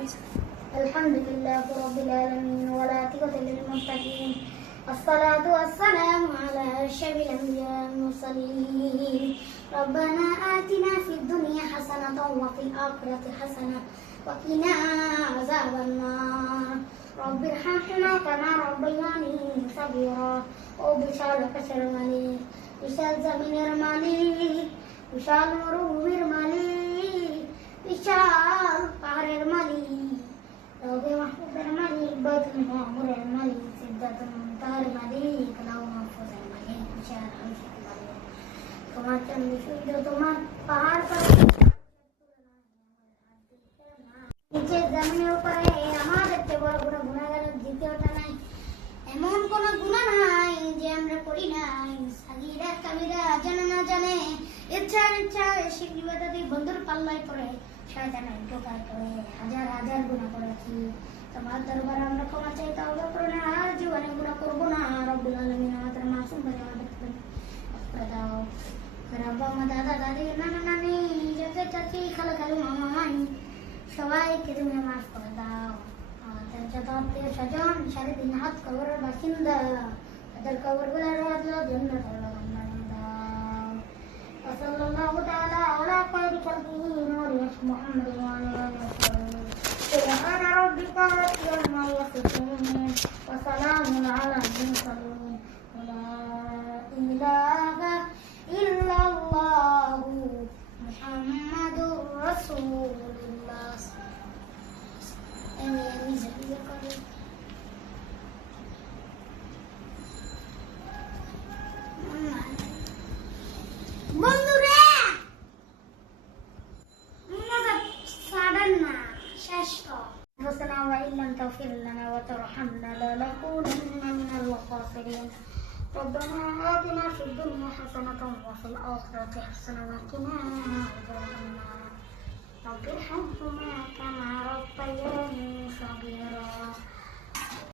الحمد لله رب العالمين والعاقبة للمتقين والصلاة والسلام على أشرف الأنبياء والمرسلين ربنا آتنا في الدنيا حسنة وفي الآخرة حسنة وقنا عذاب النار رب ارحمنا كما ربياني صغيرا ও বিশাল আকাশের মালিক, বিশাল জমিনের মালিক, বিশাল মরুভূমির মালিক, বিশাল পাহাড়ের মালিক, লৌহে মাহফুজের মালিক, বাইতুল মামুরের মালিক, সিদরাতুল মুনতাহার মালিক, লাউ মাহফুজের মালিক, বিশাল আরশের মালিক। তোমার চন্দ্র সূর্য, তোমার পাহাড় নিচে জমিনের উপরে আমাদের চেয়ে বড় বড় গুণাগার দ্বিতীয়টা নাই। এমন কোন গুনাহ নাই যে আমরা করি নাই। সাগীরা কাবীরা জানে না জানে, ইচ্ছা ইচ্ছায় শিরকি বিদআতি বন্ধুর পাল্লায় পড়ে শয়তানের টোকায় পড়ে হাজার হাজার গুনাহ করেছি। তোমার দরবারে আমরা ক্ষমা চাই, তওবা করো না, আর জীবনে গুনাহ করব না। রব্বুল আলামিন আমাদের মাসুম বান্দা আমাদের করে দাও। রব্বা মা দাদা দাদি নানা নানি চাচা চাচি খালা খালু মামা মামি সবাইকে তুমি মাফ করে দাও। যত আত্মীয় স্বজন সারাদিন হাত কবরের বাসিন্দা, তাদের কবরগুলোর জান্নাতের বাগান দাও। সাল্লাল্লাহু তাআলা আলা খায়রি খালকিহি নূরি মুহাম্মাদ ওয়া আলা আলিহি ওয়া সাহবিহি সুবহানা রাব্বিকা রাব্বিল ইজ্জাতি আম্মা ইয়াসিফুন ওয়া সালামুন আলাল মুরসালিন লা ইলাহা ইল্লাল্লাহু মুহাম্মাদুর রাসূলুল্লাহ। বন্ধুরা সাডান না শেষ কর রসনা ওয়া ইল্লাম তাগফির লানা ওয়া তারহামনা লানাকুনান্না মিনাল খাসিরিন ربنا آتنا في الدنيا حسنة وفي الآخرة حسنة وقنا عذاب النار رب ارحمهما